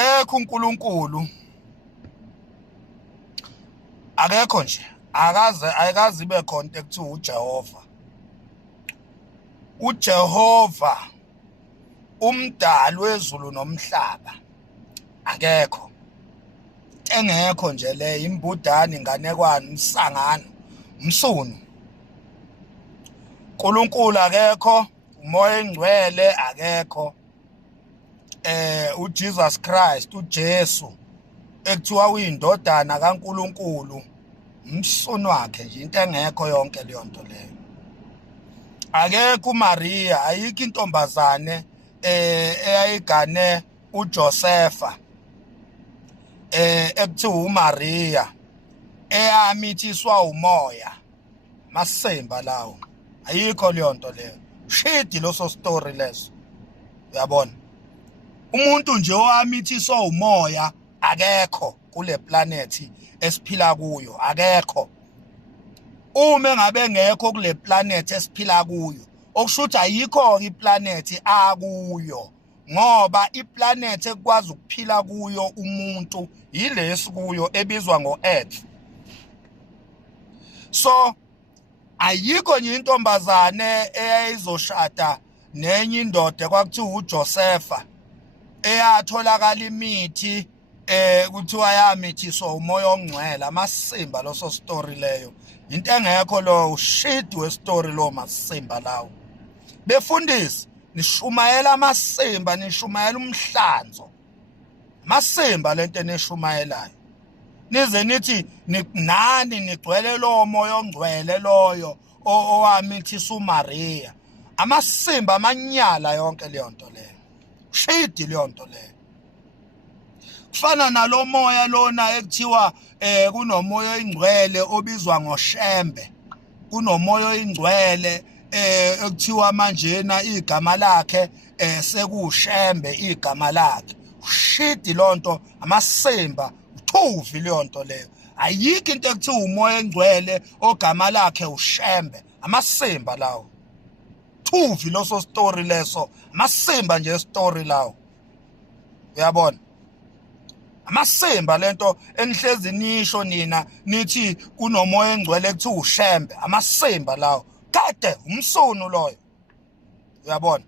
akekho uNkulunkulu, akekho nje, ayikaze ibe khona into ekuthiwa uJehova. uJehova umdali wezulu nomhlaba akekho. Engekho nje le imbudane, inganekwane, umsangano, umsunu. uNkulunkulu akekho, umoya engcwele akekho. uJesus Christ, uJesu ekuthiwa uyindodana kaNkulunkulu, umsunu wakhe nje, into engekho yonke leyo nto leyo. Akekho uMaria, ayikho intombazane eyayigane uJosefa ekuthiwa uMaria, eyamithiswa umoya, masemba lawo. Ayikho leyo nto leyo, shidi loso story leso. Uyabona, umuntu nje owamithiswa umoya akekho kule planet esiphila kuyo, akekho. Uma ngabe ngekho kule planet esiphila kuyo, okusho ukuthi ayikho iplanet akuyo, ngoba iplanet ekwazi ukuphila kuyo umuntu yilesi kuyo ebizwa ngo-Earth. So ayikho nje intombazane eyayizoshada nenye indoda kwakuthiwa uJosefa eyatholakala imithi kuthiwa yamithiswa umoya ongcwele. Amasimba loso story leyo, into engekho lo shit we-story lo masimba lawo. Befundisi, nishumayela amasimba, nishumayela umhlanzo. Masimba lento enishumayelayo, nize nithi nani nigcwele lo moya ongcwele loyo owamithisa uMaria. Amasimba amanyala yonke leyo nto leyo, shidi leyo nto leyo. Kufana nalo moya lona ekuthiwa kunomoya oyingcwele obizwa ngoShembe. Kunomoya oyingcwele ekuthiwa manjena igama lakhe sekuShembe igama lakhe. Shidi lonto, amasimba, uthuvi leyo nto leyo. Ayikho into ekuthiwa umoya engcwele ogama lakhe uShembe. Amasimba lawo, thuvi loso story leso, amasimba nje story lawo. Uyabona, amasimba lento enihlezi nisho nina nithi kunomoya engcwele ekuthiwa uShembe. Amasimba lawo kade umsunu loyo. Uyabona,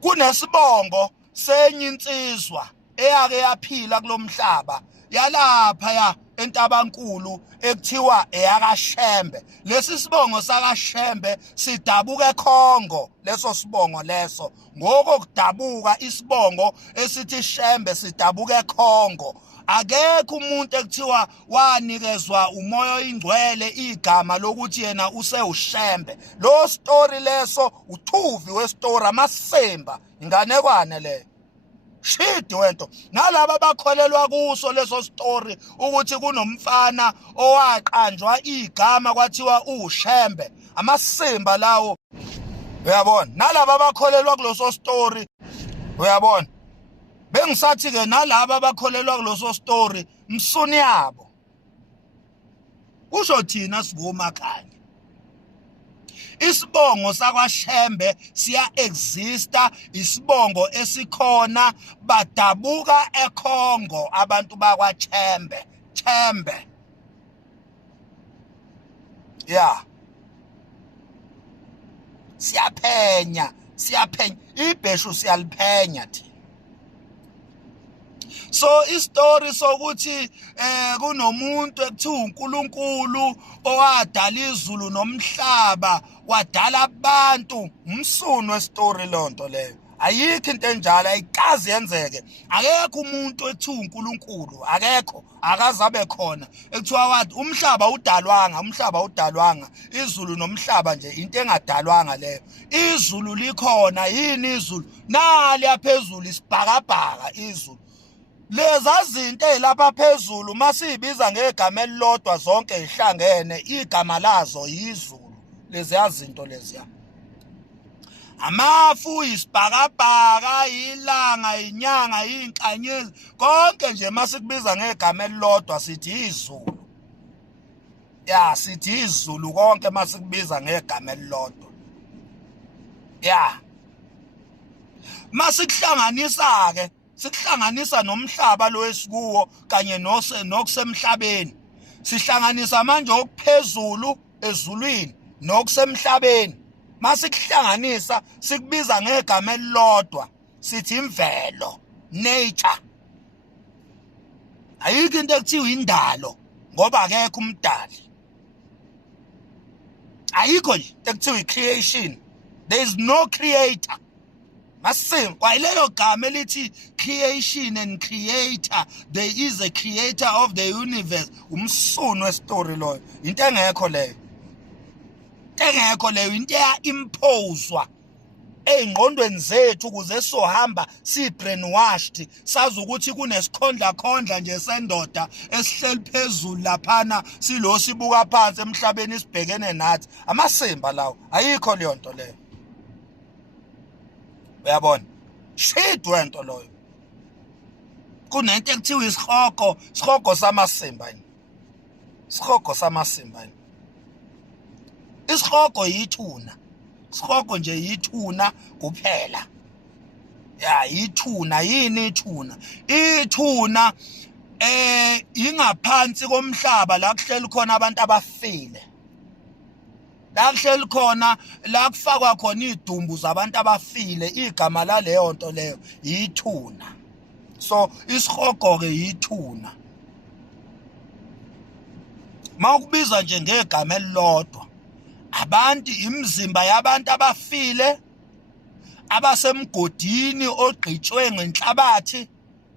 kunesibongo senye insizwa eyake yaphila kulomhlaba yalapha ya eNtabankulu ekuthiwa eyakaShembe. Lesi sibongo sakaShembe sidabuka eCongo. Leso sibongo leso ngokokudabuka isibongo esithi Shembe sidabuka eCongo. Akekho umuntu ekuthiwa wanikezwa umoya oyingcwele igama lokuthi yena usewuShembe. Lo story leso uthuvi we-story, amasemba, inganekwane leyo. Shidi wento, nalaba bakholelwa kuso leso story ukuthi kunomfana owaqanjwa igama kwathiwa uShembe. Amasimba lawo, uyabona, nalaba bakholelwa kuloso story. Uyabona, bengisathi ke nalaba bakholelwa kuloso story msuni yabo. Kusho thina singomakhanya, isibongo sakwaShembe siya exista, isibongo esikhona, badabuka eCongo abantu bakwaChembe. Chembe, yeah, siyaphenya, ibheshu siyaliphenya thina. So istory sokuthi kunomuntu ekuthiwa uNkulunkulu owadala izulu nomhlaba, wadala abantu, umsunu westory lonto leyo. Ayikho into enjalo, ayikazi yenzeke. Akekho umuntu ekuthiwa uNkulunkulu, akekho, akazabe khona ekuthiwa wathi umhlaba udalwanga, izulu nomhlaba nje into engadalwanga leyo. Izulu likhona, yini izulu? Nali yaphezulu isibhakabhaka izulu. Leza zinto ezilapha phezulu masiyibiza ngegama elilodwa zonke ihlangene, igama lazo izulu. Leziya zinto leziya, amafu, isibhakabhaka, ilanga, inyanga, inkanyezi, konke nje masikubiza ngegama elilodwa sithi izulu. Ya, sithi izulu konke masikubiza ngegama elilodwa. Ya, masikuhlanganisa ke sikuhlanganisa nomhlaba lo esikuwo kanye nokusemhlabeni. Sihlanganisa manje okuphezulu ezulwini nokusemhlabeni. Masikuhlanganisa sikubiza ngegama elilodwa sithi imvelo, nature. Ayikho into ekuthiwa indalo ngoba akekho umdali. Ayikho nje ekuthiwa creation. There is no creator. Masim, kwayilelo gama elithi creation and creator, there is a creator of the universe. Umsunu westory loyo. Into engekho leyo. Engekho leyo into eya-imposwa ey'ngqondweni zethu ukuze sohamba si-brainwashed sazi ukuthi kunesikhondla nje sendoda esihleli phezulu laphana silo sibuka phansi emhlabeni sibhekene nathi. Amasimba lawo ayikho leyo nto leyo. Uyabona? Shidwe nto loyo. Kunento ekuthiwa isihogo samasimba yini. Isihogo samasimba yini. Isihogo yithuna. Isihogo nje yithuna kuphela. Ya yithuna yini ithuna? Ithuna ingaphansi komhlaba la kuhleli khona abantu abafile. La kuhleli khona la kufakwa khona idumbu zabantu abafile. Igama la leyo nto leyo yithuna. So isihogo ke yithuna. Mawukubiza nje ngegama elilodwa. Abantu imizimba yabantu abafile abasemgodini ogqitshwe ngenhlabathi.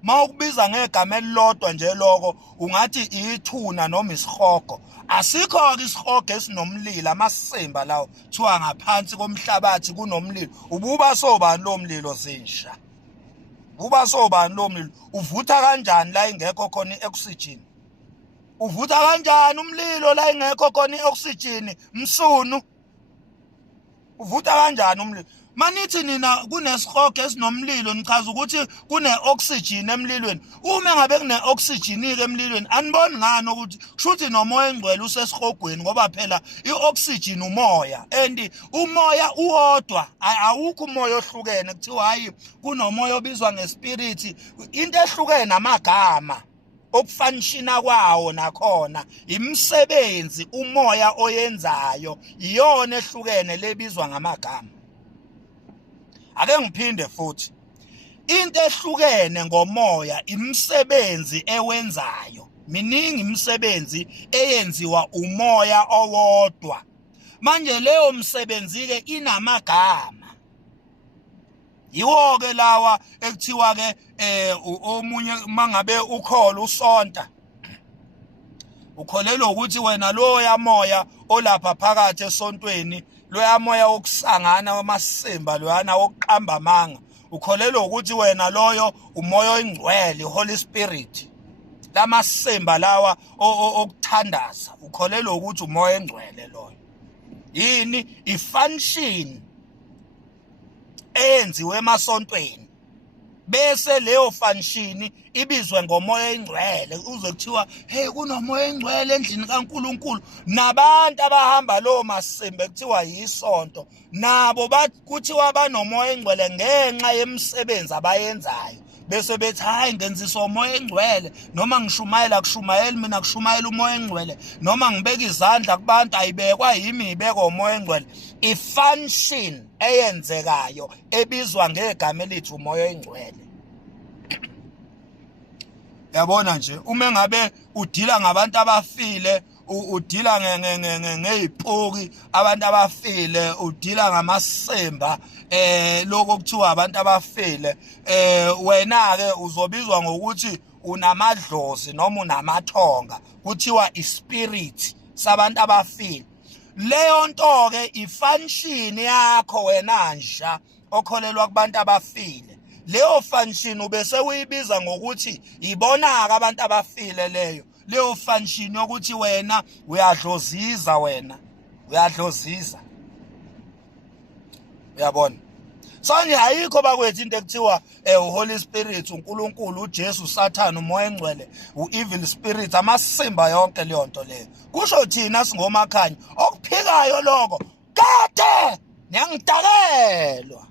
Mawukubiza ngegama elilodwa nje lokho ungathi ithuna noma isihogo. Asikho ke isihogo esinomlilo amasimba lawo thiwa ngaphansi komhlabathi kunomlilo. Ububa sobani lo mlilo zinsha? Ububa sobani lo mlilo? Uvutha kanjani la ingekho khona ioxygen? Uvutha kanjani umlilo la ingekho khona ioxygen? Msunu. Uvutha kanjani umlilo? Manithi nina kunesihogo esinomlilo nichaza ukuthi kune-oxygen emlilweni. Uma ngabe kune-oxygen ke emlilweni aniboni ngani ukuthi kushuthi nomoya engcwele usesihogweni ngoba phela i-oxygen umoya and umoya uwodwa awukho umoya ohlukene kuthiwa hayi kunomoya obizwa ngespirit. Into ehlukene amagama okufanishina kwawo nakhona imisebenzi umoya oyenzayo iyona ehlukene lebizwa ngamagama. Ake ngiphinde futhi. Into ehlukene ngomoya imisebenzi ewenzayo. Miningi imisebenzi eyenziwa umoya owodwa. Manje leyo msebenzi ke inamagama. Yiwo ke lawa ekuthiwa ke omunye mangabe ukhola usonta. Ukholelwa ukuthi wena loya moya olapha phakathi esontweni loya moya wokusangana wamasimba loyana wokuqamba amanga. Ukholelwa ukuthi wena loyo umoya oyingcwele Holy Spirit. Lamasimba lawa okuthandaza ukholelwa ukuthi umoya engcwele loyo. Yini ifunction eyenziwe emasontweni. Bese leyo function ibizwe ngomoya engcwele uze kuthiwa hey kunomoya engcwele endlini kaNkuluNkulu. Nabantu abahamba lo masimbe kuthiwa yisonto nabo kuthiwa banomoya engcwele ngenxa yemisebenzi abayenzayo. Bese bethi hayi ngenzisa umoya engcwele noma ngishumayela kushumayela mina kushumayela umoya engcwele noma ngibeka izandla kubantu ayibekwa yimi ibeka umoya engcwele. Ifunction eyenzekayo ebizwa ngegama elithi umoya engcwele. Yabona nje uma ngabe udila ngabantu abafile udila ngeziphoki abantu abafile udila ngamasemba lokho kuthiwa abantu abafile wena ke uzobizwa ngokuthi unamadlozi noma unamathonga kuthiwa ispirit sabantu abafile. Leyo nto ke ifunction yakho wena nja okholelwa kubantu abafile. Leyo function ubese uyibiza ngokuthi ibonaka abantu abafile leyo function yokuthi wena uyadloziza uyadloziza. Uyabona? Sanje ayikho bakwethu into ekuthiwa uHoly Spirit, uNkulunkulu, uJesu, uSathane, umoya engcwele, uevil spirit, amasimba yonke leyo nto leyo. Kusho thina singomakhanya okuphikayo lokho kade niyangidakelwa.